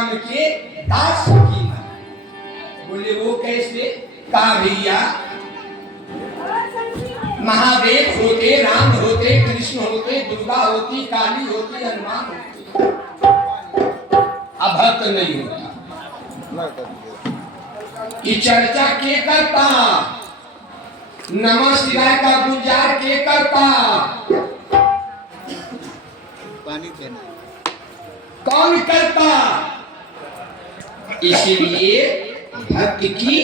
राम के दास की ना। बोले वो कैसे? कहा भैया महादेव होते, राम होते, कृष्ण होते, दुर्गा होती, काली होती, हनुमान होती, अभक्त नहीं होता। ये चर्चा के करता, नमः शिवाय का गुजार के करता, पानी देना कौन करता? इसीलिए भक्ति की।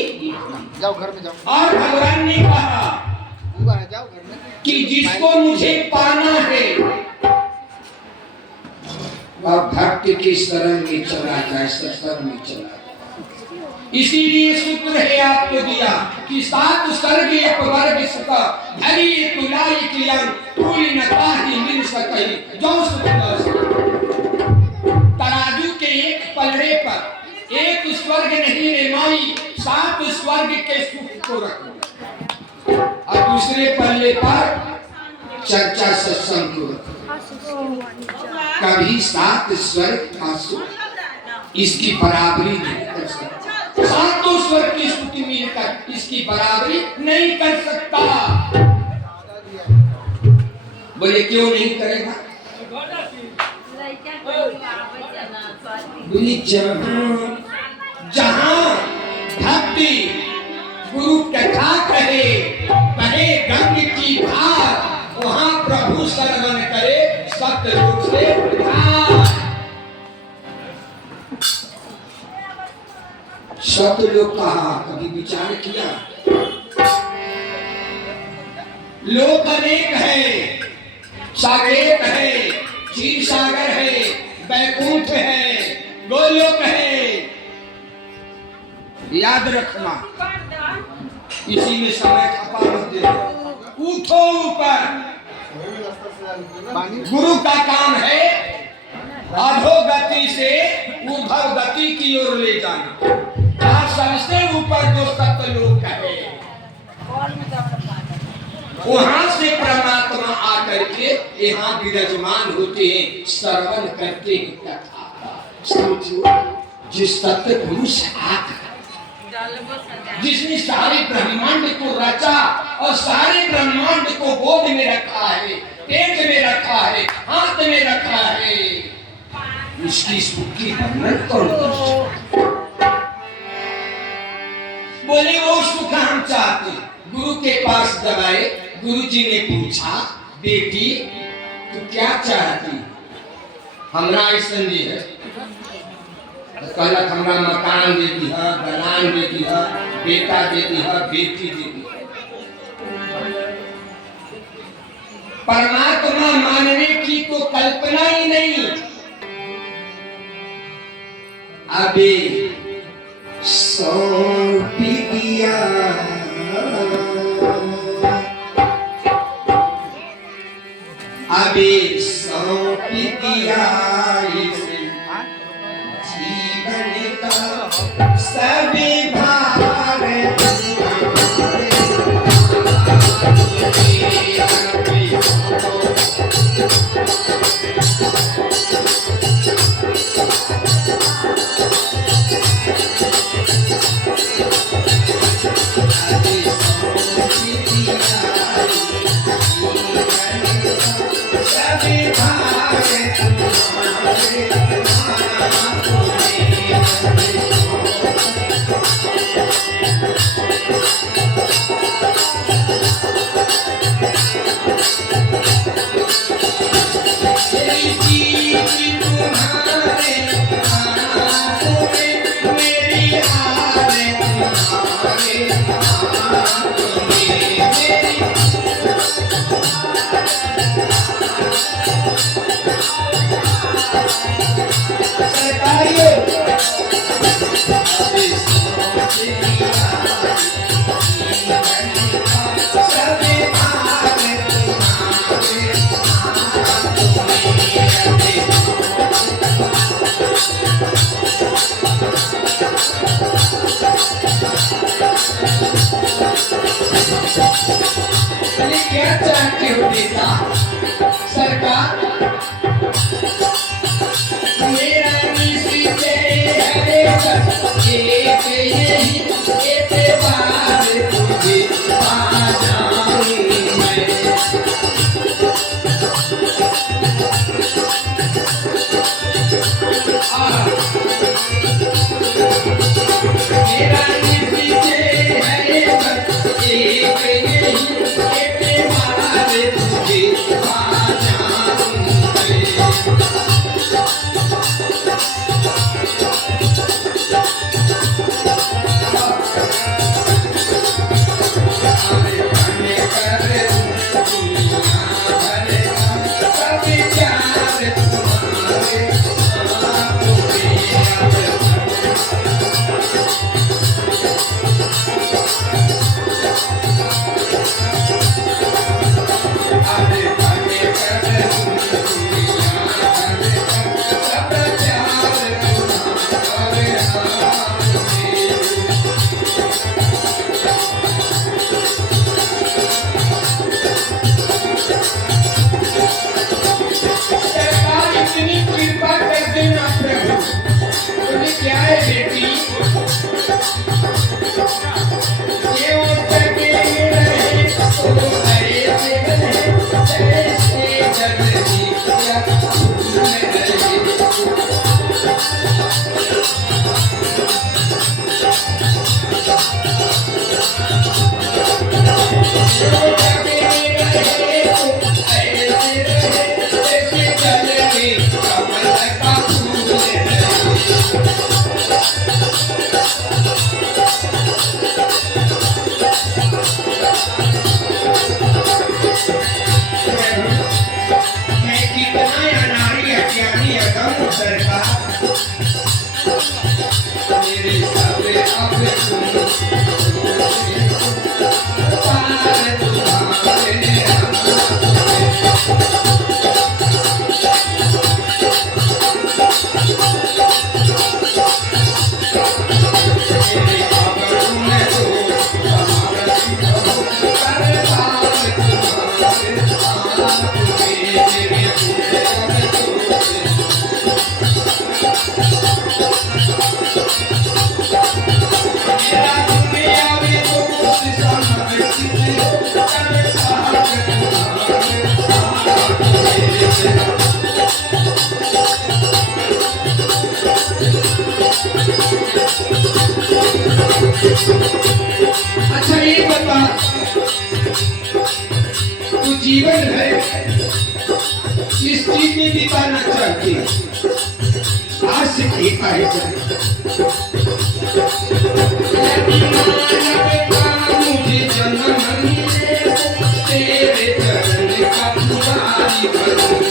जाओ घर में जाओ। और भगवान ने कहा जाओ घर में कि जिसको मुझे पाना है वह भक्ति के शरण में चला जाए, सत्संग में चला जाए। इसीलिए सूत्र है आपको दिया कि सात स्वर्ग एक वर्ग सुख धरी तुलाई क्लियं तुली न ताहि मिल सकहि जो सुख। तराजू के एक पलड़े पर एक स्वर्ग नहीं रे माई, सात स्वर्ग के सुख को रखो, और दूसरे पल्ले पर चर्चा सत्संग को रखो। कभी सात स्वर्ग का सुख इसकी बराबरी नहीं कर सकता, सातों स्वर्ग की स्तुति मिलकर इसकी बराबरी नहीं कर सकता। बोले क्यों नहीं करेगा? बोले जहां भक्ति गुरु कथा कहे कहे गंग की धार, वहां प्रभु श्रवण करे सतयुग से उद्धार। सतयुग कहा, कभी विचार किया? लोक अनेक है, साकेत है, क्षीर सागर है, बैकुंठ है, गोलोक है। याद रखना, इसी में समय खपा मत दे। उठो ऊपर, गुरु का काम है अधोगति से ऊर्ध्व गति की ओर ले जाना। जहाँ सबसे ऊपर जो सतलोक है वहां से परमात्मा आकर के यहाँ विराजमान होते हैं, श्रवण करते हैं कथा का। सोचो जिस सत्य पुरुष आकर जिसने सारे ब्रह्मांड को रचा और सारे ब्रह्मांड को गोद में रखा है, पेट में रखा है, हाथ में रखा है, उसकी सुखी वर्णन कौन कर सकता? बोले वो सुख हम चाहते। गुरु के पास जब आए, गुरु जी ने पूछा बेटी तू क्या चाहती? हमरा ऐसा नहीं है, कहलक हमरा मकान दे दी है, दलान दे दी है, बेटा दे दी है, बेटी दे दी है। परमात्मा मानने की तो कल्पना ही नहीं। अबे सौंप दिया, अबे सौंप दिया सभी भार क्या चाहते हो बेटा? सरकार मेरा निश्चित है बस एक यही एतबार तुझे पा जाऊं मैं। मेरा पीछे है बस एक यही एतबार तुझे पा जाऊं मैं। इतनी कृपा कर देना प्रभु, तुम्हें क्या है बेटी, ये उत्तर के लिए रहे तो ऐसे बने ऐसे जल्दी या भूल रहे। मेरे सारे आप अच्छा ये बता, तू जीवन है किस चीज में बिताना चाहती है? आज से देखा है मुझे जन्म मिले तेरे चरण का पुजारी बनूं।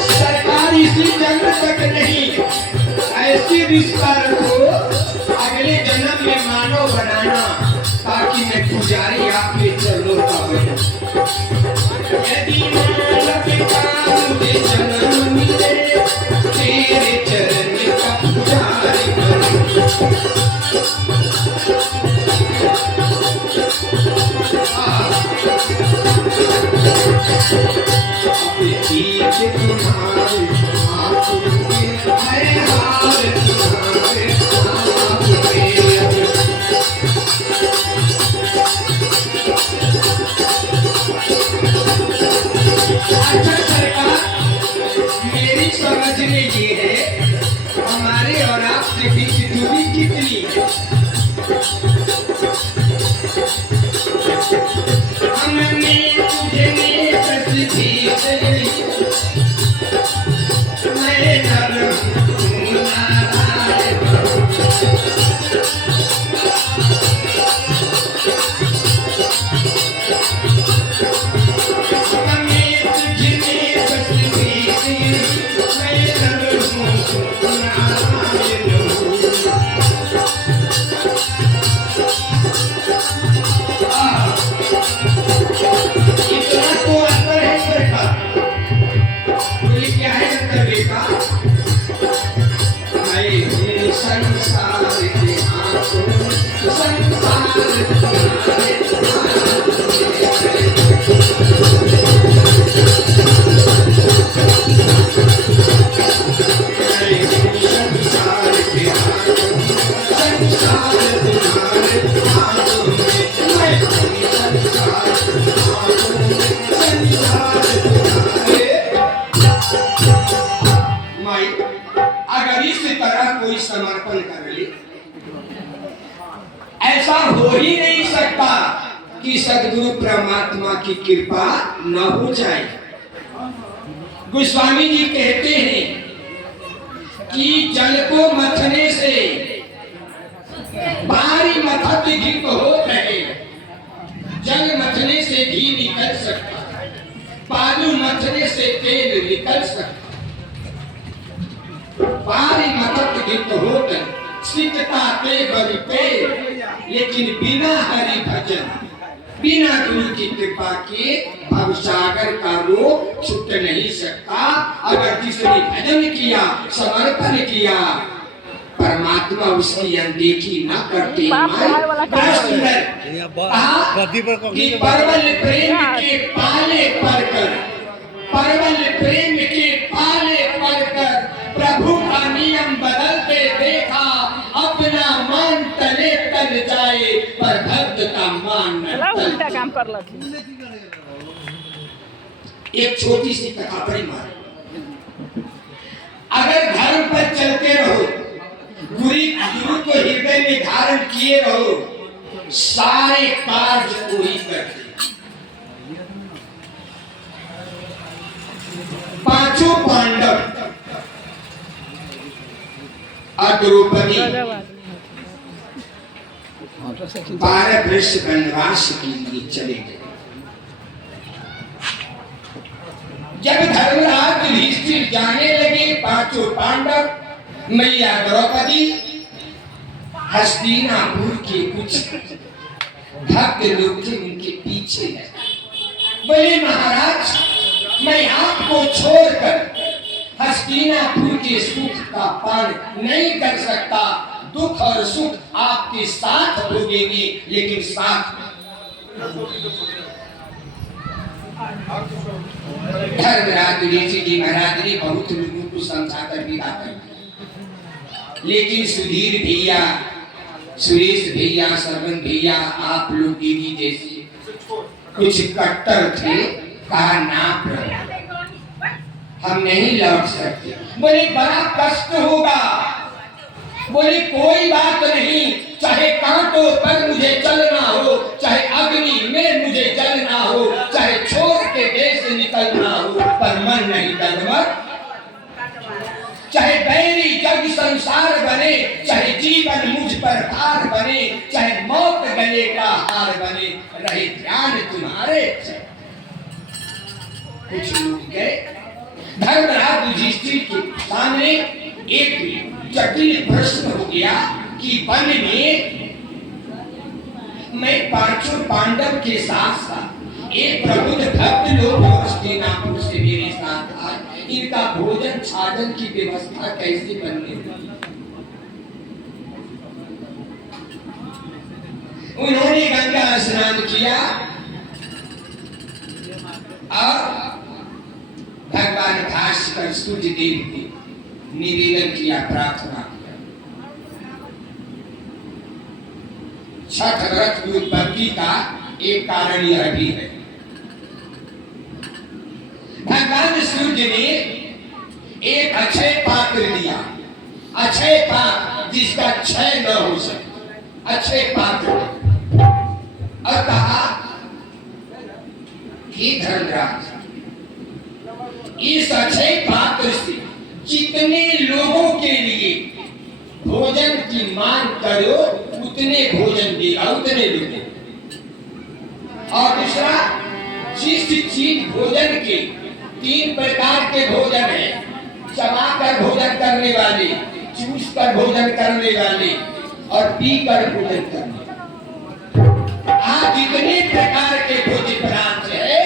सरकार इसी जन्म तक नहीं, ऐसी रिश्ता रखो अगले जन्म में मानव बनाना, ताकि मैं पुजारी आपके चरणों का बनूं। यदि मानव का मुझे जन्म मिले तेरे चरण का पुजारी बनूं। तुम्हारे हाथ में है हार तुम्हारे हाथ में। अच्छा सरकार, मेरी समझ में ये है हमारे और आपके बीच दूरी कितनी है? हमने तुझे संसार तरह कोई समर्पण कर ले। ऐसा हो ही नहीं सकता कि सदगुरु परमात्मा की कृपा न हो जाए। गोस्वामी जी कहते हैं कि जल को मथने से पारी मथत घी हो रहे, जल मथने से घी निकल सकता, पालू मथने से तेल निकल सकता, पारी मथत घी हो गए सिकता ते बल पे, लेकिन बिना हरि भजन, बिना गुरु की कृपा के भवसागर का वो छूट नहीं सकता। अगर जिसने भजन किया, समर्पण किया, परमात्मा उसकी अनदेखी न करते। कि परवल प्रेम के पाले पढ़कर, परवल प्रेम के पाले पढ़कर प्रभु का नियम बदलते देखा, अपना मान तले तल जाए पर भक्त का मान न उल्टा काम कर लो। एक छोटी सी कथा बड़ी मार, अगर धर्म पर चलते रहो, गुरु को हृदय में धारण किए रहो, सारे कार्य वही करते। पांचों पांडव द्रौपदी 12 वर्ष वनवास के लिए चले गए। जब धर्मराज युधिष्ठिर जाने लगे, पांचों पांडव, मैया द्रौपदी, हस्तिनापुर के कुछ भक्त लोग थे, उनके पीछे है। बोले महाराज, मैं आपको छोड़कर हस्तिनापुर के सुख का पान नहीं कर सकता, दुख और सुख आपके साथ भोगेंगे, लेकिन साथ धर्मराज जी महाराज ने बहुत लोगों को समझाकर विदा कर दिया, लेकिन सुधीर भैया, सुरेश भैया, श्रवण भैया, आप लोग दीदी जैसे कुछ कट्टर थे, कहा ना हम नहीं लौट सकते। बोले बड़ा कष्ट होगा, बोले कोई बात नहीं, चाहे कांटों पर मुझे चलना हो, चाहे अग्नि में मुझे जलना हो, चाहे छोड़ के देश निकलना हो, पर मन नहीं डगमग। चाहे बैरी जग संसार बने, चाहे जीवन मुझ पर भार बने, चाहे मौत गले का हार बने, रहे ध्यान तुम्हारे। कुछ लोग गए, धर्मराज युधिष्ठिर के सामने एक जटिल प्रश्न हो गया कि वन में मैं पांचों पांडव के साथ साथ एक प्रबुद्ध भक्त लोग हस्तिनापुर से मेरे साथ आए, इनका भोजन छाजन की व्यवस्था कैसे बनने लगी। उन्होंने गंगा स्नान किया और भगवान भास्कर सूर्य देव को निवेदन किया, प्रार्थना किया। छठ व्रत की उत्पत्ति का एक कारण यह भी है, भगवान सूर्य ने एक अक्षय पात्र दिया, अक्षय पात्र जिसका क्षय न हो सके, अक्षय पात्र, और कहा कि धर्मराज, इस अक्षय पात्र से जितने लोगों के लिए भोजन की मांग करो उतने भोजन देगा, उतने लोगों। और दूसरा, जिस चीज भोजन के 3 प्रकार के भोजन है, चबाकर भोजन करने वाले, चूस कर भोजन करने वाले और पी कर भोजन करने वाले, आप जितने प्रकार के भोज्य पदार्थ है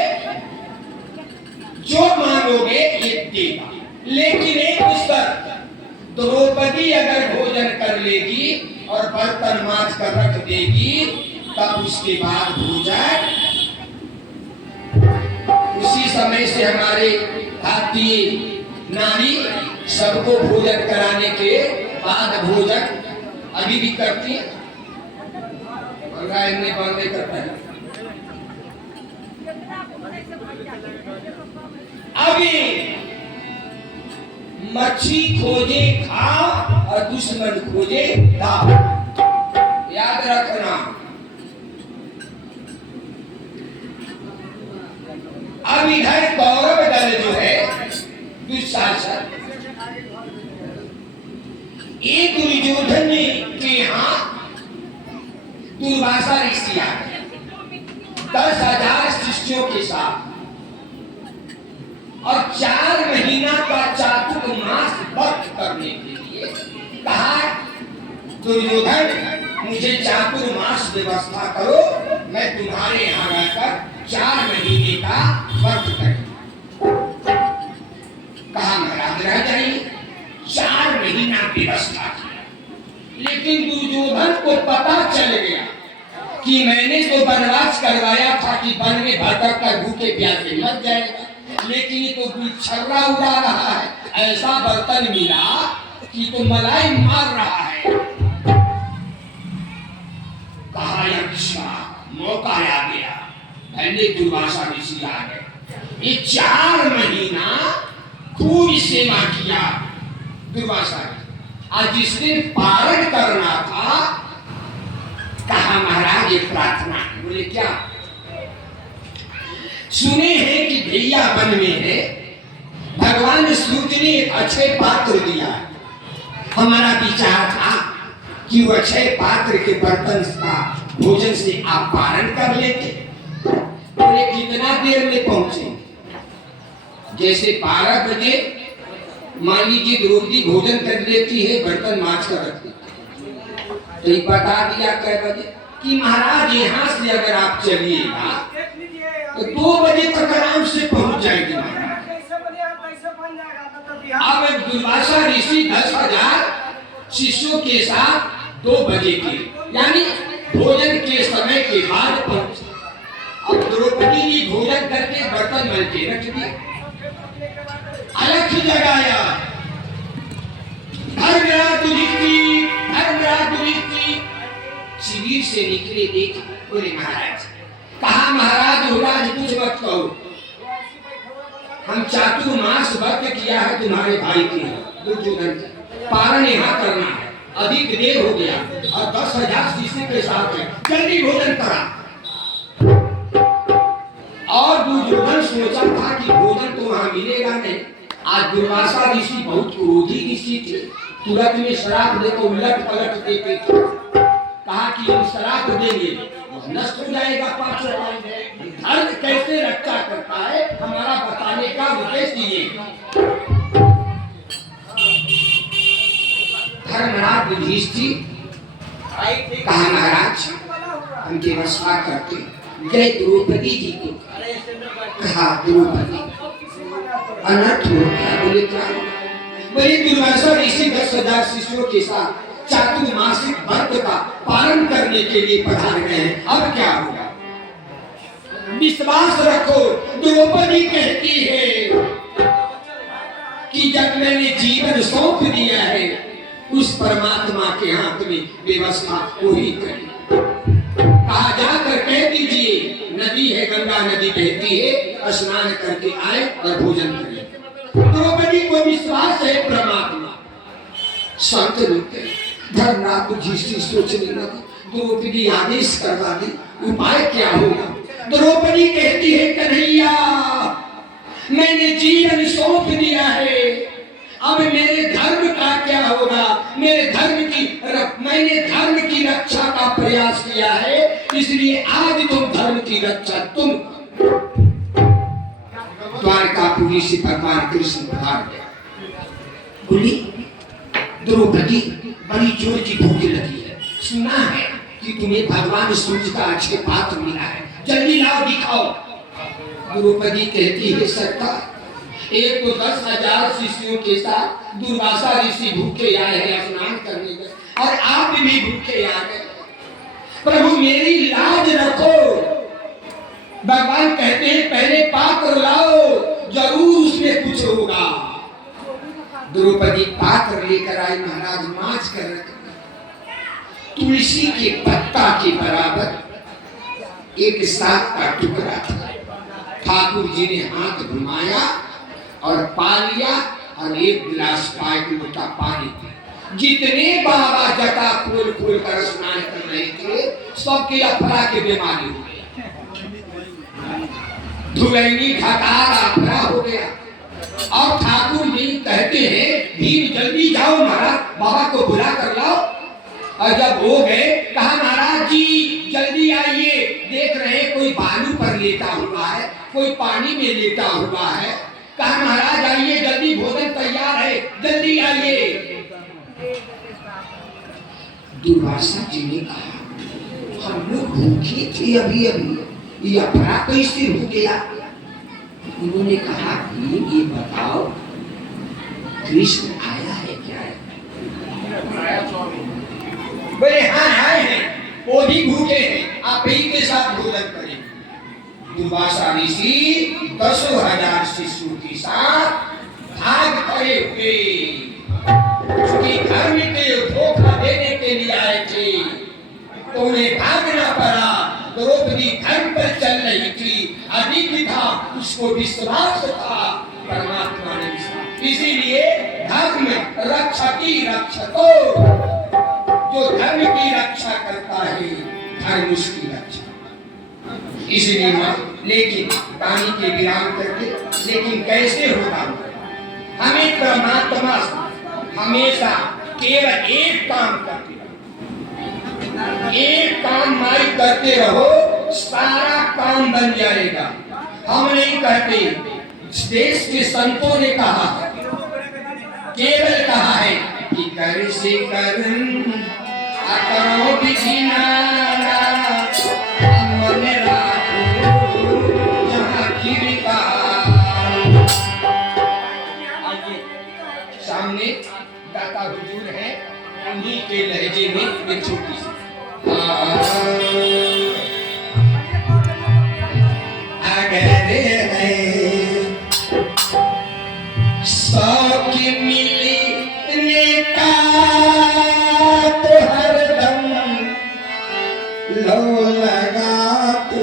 जो मांगोगे ये देगा। लेकिन एक शर्त, द्रौपदी अगर भोजन कर लेगी और बर्तन मांज कर रख देगी, तब उसके बाद भोजन, उसी समय से हमारे भारतीय नारी सबको भोजन कराने के बाद भोजन अभी भी करती है, बंदे करता है। अभी मच्छी खोजे खाओ और दुश्मन खोजे दाव। याद रखना। अब इधर कौरव दल जो है दुशासन, एक दुर्योधन के यहाँ दुर्वासा ऋषि आ गए 10,000 शिष्यों के साथ और 4 महीना का चातुर्मास व्रत करने के लिए कहा, दुर्योधन मुझे चातुर्मास व्यवस्था करो, मैं तुम्हारे यहाँ रहकर 4 महीने का व्रत करूं। कहा महाराज रह जाइए। 4 महीना व्यवस्था की, लेकिन दुर्योधन को पता चल गया कि मैंने तो वनवास करवाया था कि वन में भटक कर भूखे प्यासे मर जाएगा, लेकिन ये तो बिछर्रा उड़ा रहा है। ऐसा बर्तन मिला कि तो मलाई मार रहा है। कहा अच्छा मौका आ गया, पहले दुर्वासा ऋषि आ गए। ये 4 महीना खूब सेवा किया दुर्वासा। आज जिस दिन पारण करना था, कहा महाराज एक प्रार्थना है। बोले क्या? सुने हैं कि भैया वन में है, भगवान सूर्य ने एक अक्षय पात्र दिया है। हमारा विचार था कि वो अक्षय पात्र के बर्तन का भोजन से आप पारण कर लेते। बोले कितना देर में पहुंचे? जैसे 12 बजे मान लीजिए द्रौपदी भोजन कर लेती है, बर्तन मांज कर रखती, तो बता दिया कै बजे कि महाराज यहाँ से अगर आप चलिएगा तो 2 बजे तक आराम से पहुंच जाएगी। अब दुर्वासा ऋषि 10,000 शिष्यों के साथ 2 बजे के यानी भोजन के समय के बाद पहुंचे। अब द्रौपदी जी भोजन करके बर्तन मल के रख दिए, अलग जगाया, शिविर से निकले देख बोले महाराज। कहा महाराज युवराज कुछ मत कहो, हम चातुर्मास व्रत किया है तुम्हारे भाई के दुर्योधन, पारण यहाँ करना है, अधिक देर हो गया और 10,000 शिष्य के साथ है, जल्दी भोजन करा। और दुर्योधन सोचा था कि भोजन तो वहां मिलेगा नहीं। आज दुर्वासा ऋषि बहुत क्रोधी ऋषि थे, तुरंत में श्राप देकर उलट पलट देते थे। कहा कि हम श्राप देंगे नष्ट हो जाएगा 5 धर्म कैसे रक्षा करता है, हमारा बताने का उद्देश्य ये। धर्मराज युधिष्ठिर कहा महाराज हम व्यवस्था करते, गए द्रौपदी जी को। कहा द्रौपदी अनर्थ हो गया। बोले क्या? बोले दुर्वासा ऋषि 10,000 शिष्यों के साथ चातुर्मासिक व्रत का पालन करने के लिए पधार गए हैं, अब क्या होगा? विश्वास रखो, द्रौपदी कहती है कि जब मैंने जीवन सौंप दिया है उस परमात्मा के हाथ में व्यवस्था पूरी करी। कहा जाकर कह दीजिए नदी है, गंगा नदी बहती है, स्नान करके आए और भोजन करें। द्रौपदी को विश्वास है परमात्मा। संत लोग धर्मराज युधिष्ठिर सोचने लगे, द्रौपदी आदेश करवा दी, उपाय क्या होगा? द्रौपदी कहती है कन्हैया मैंने जीवन सौंप दिया है, अब मेरे धर्म का क्या होगा? मैंने धर्म की रक्षा का प्रयास किया है, इसलिए आज तुम धर्म की रक्षा तुम। द्वारकापुरी से भगवान कृष्ण पधार गया। बोली द्रौपदी बड़ी जोर की भूख लगी है, सुना है कि तुम्हें भगवान सूर्य का अक्षय पात्र मिला है, जल्दी लाओ दिखाओ। द्रौपदी कहती है सरकार एक तो 10,000 शिष्यों के साथ दुर्वासा ऋषि भूखे आए हैं स्नान करने गए और आप भी भूखे आ गए, प्रभु मेरी लाज रखो। भगवान कहते हैं पहले पात्र लाओ, जरूर उसमें कुछ होगा। द्रौपदी पात्र लेकर आई, महाराज मांझ कर रख, तुलसी के पत्ता के बराबर एक सांप का टुकड़ा था। ठाकुर जी ने हाथ घुमाया और पा लिया और एक गिलास पाए के लोटा पानी पी। जितने बाबा जटा खोल खोल कर स्नान कर रहे थे सबके अफरा के बीमारी हो गया, धुलैनी ढकार अफरा हो गया। और ठाकुर जी कहते हैं भीम जल्दी जाओ महाराज, बाबा को बुला कर लाओ। और जब हो गए कहा महाराज जी जल्दी आइए, देख रहे हैं कोई बालू पर लेटा हुआ है, कोई पानी में लेटा हुआ है। कहा महाराज आइए जल्दी, भोजन तैयार है, जल्दी आइए। दुर्वासा जी ने कहा हम लोग भूखे थे अभी अभी, ये अपना कैसे हो गया? उन्होंने कहा ये बताओ कृष्ण आया है क्या? बोले हाँ आए हैं, वो भी भूखे हैं, आप ही के साथ भोजन करें। दुर्वासा ऋषि 10,000 शिष्यों के साथ भाग खड़े हुए, उसकी धर्म के धोखा देने के लिए आए थे तो उन्हें भागना पड़ा। द्रौपदी धर्म पर चल रही थी, अधिक था उसको विश्वास था, परमात्मा ने विश्वास, इसीलिए धर्म रक्षति रक्षतो, जो धर्म की रक्षा करता है धर्म उसकी रक्षा। इसलिए लेकिन पानी के विराम करके, लेकिन कैसे होगा? हमें परमात्मा हमेशा केवल एक काम करते रहो, एक काम माई करते रहो, सारा काम बन जाएगा। हम नहीं कहते, देश के संतों ने कहा, केवल कहा है कि कर से करूं करो विधि नाना, मन राखो जहाँ गिरता। सामने दाता हुजूर है, उन्हीं के लहजे में एक छोटी सी सौखी मिली का तो हरदम लो लगाते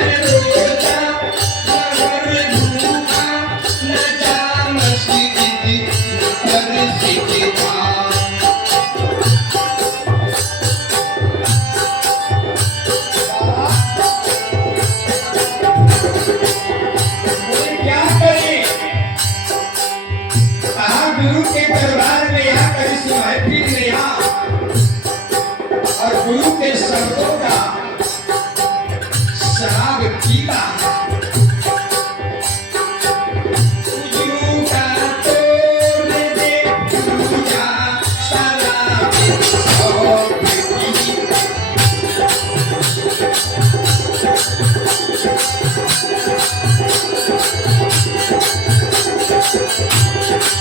है रोजा मगर भूखा न जा मस्जिद न कर सिजदा। क्या करें? कहा गुरु के दरबार में आकर इस महफिल में आ और गुरु के शब्दों का शराब पीला। गुरु का तोड़ दे गुरु का शराब शौक पी।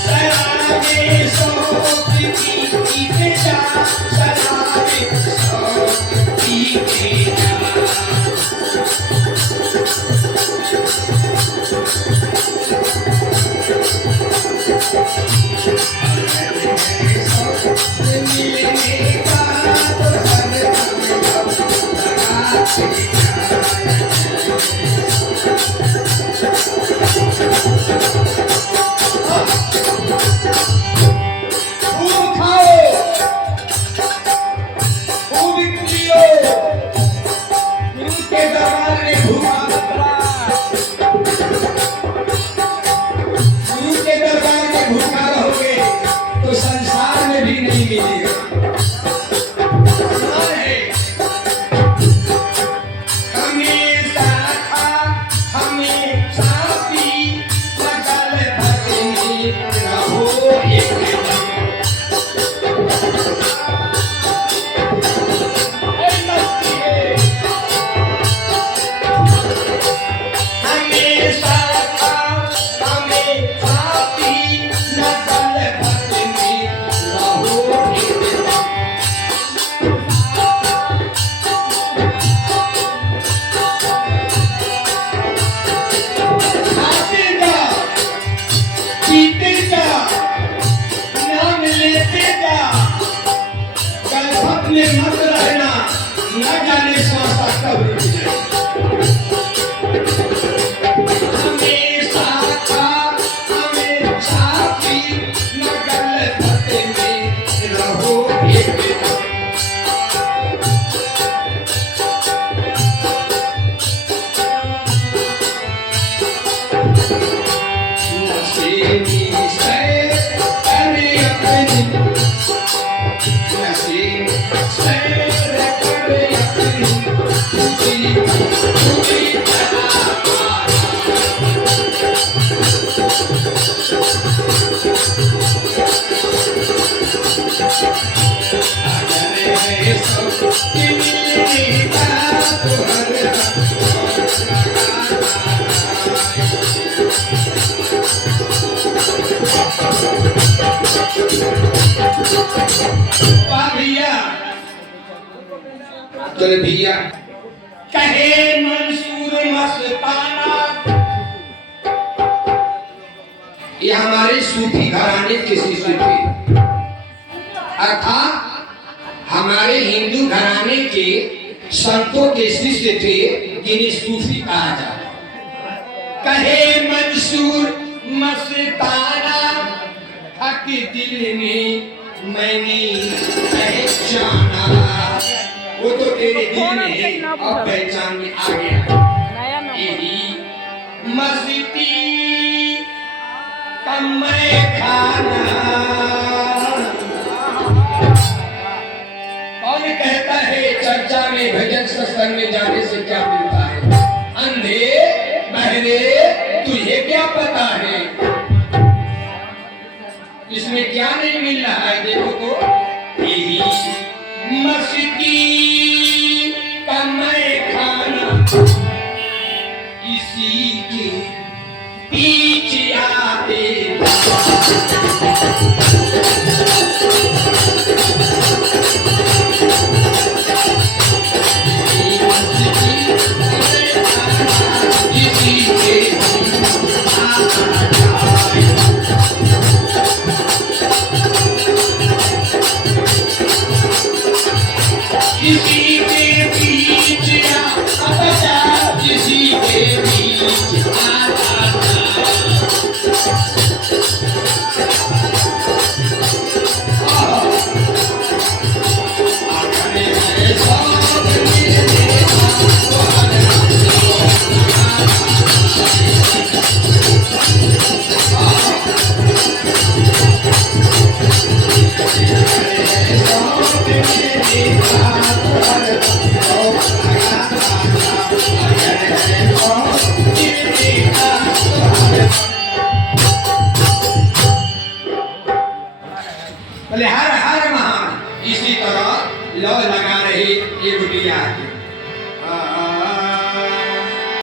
शराबे शौक पीते जा शराबे शौक पीते जा। मिलने का तो हर दम लगाते खूब खाओ खूब पियो। गुरु के दरबार में भूखा गुरु के दरबार में भूखा रहोगे तो संसार में भी नहीं मिलेगा। सुना है? हमेशा खा हमेशा पी मगल भजनी रहो एकदम। हमेशा खा हमेशा पी मगल भजनी रहो एकदम। खाते जा पीते जा नाम लेते जा। गलफत में मत रहना न जाने श्वास कब रुक जाए। हमेशा खा हमेशा पी मगल भजनी रहो एकदम। नशेनी सैर करे अपनी नशेनी सैर करे अपनी खुदी खुदी अगर है सब मिलने का तो हर भैया चल भैया कहे मंसूर मस्ताना। ये हमारे सूफी घराने के शिष्य थे अर्थात हमारे हिंदू घराने के संतों के शिष्य थे जिन्हें सूफी कहा जाता। कहे मंसूर मस्ताना हक दिल में मैंने पहचाना। वो तो तेरे दिल में है अब पहचान में आ गया। यही मस्ती का मैं खाना। कौन कहता है चर्चा में भजन सत्संग में जाने से क्या मिलता है? अंधे बहरे तुझे क्या पता है इसमें क्या नहीं मिल रहा है? देखो तो यही मस्ती का मैं खाना इसी के पीछे आते। किसी के बीच या अपचा किसी बोले हर हर महान। इसी तरह लौ लगा रहे एक बिटिया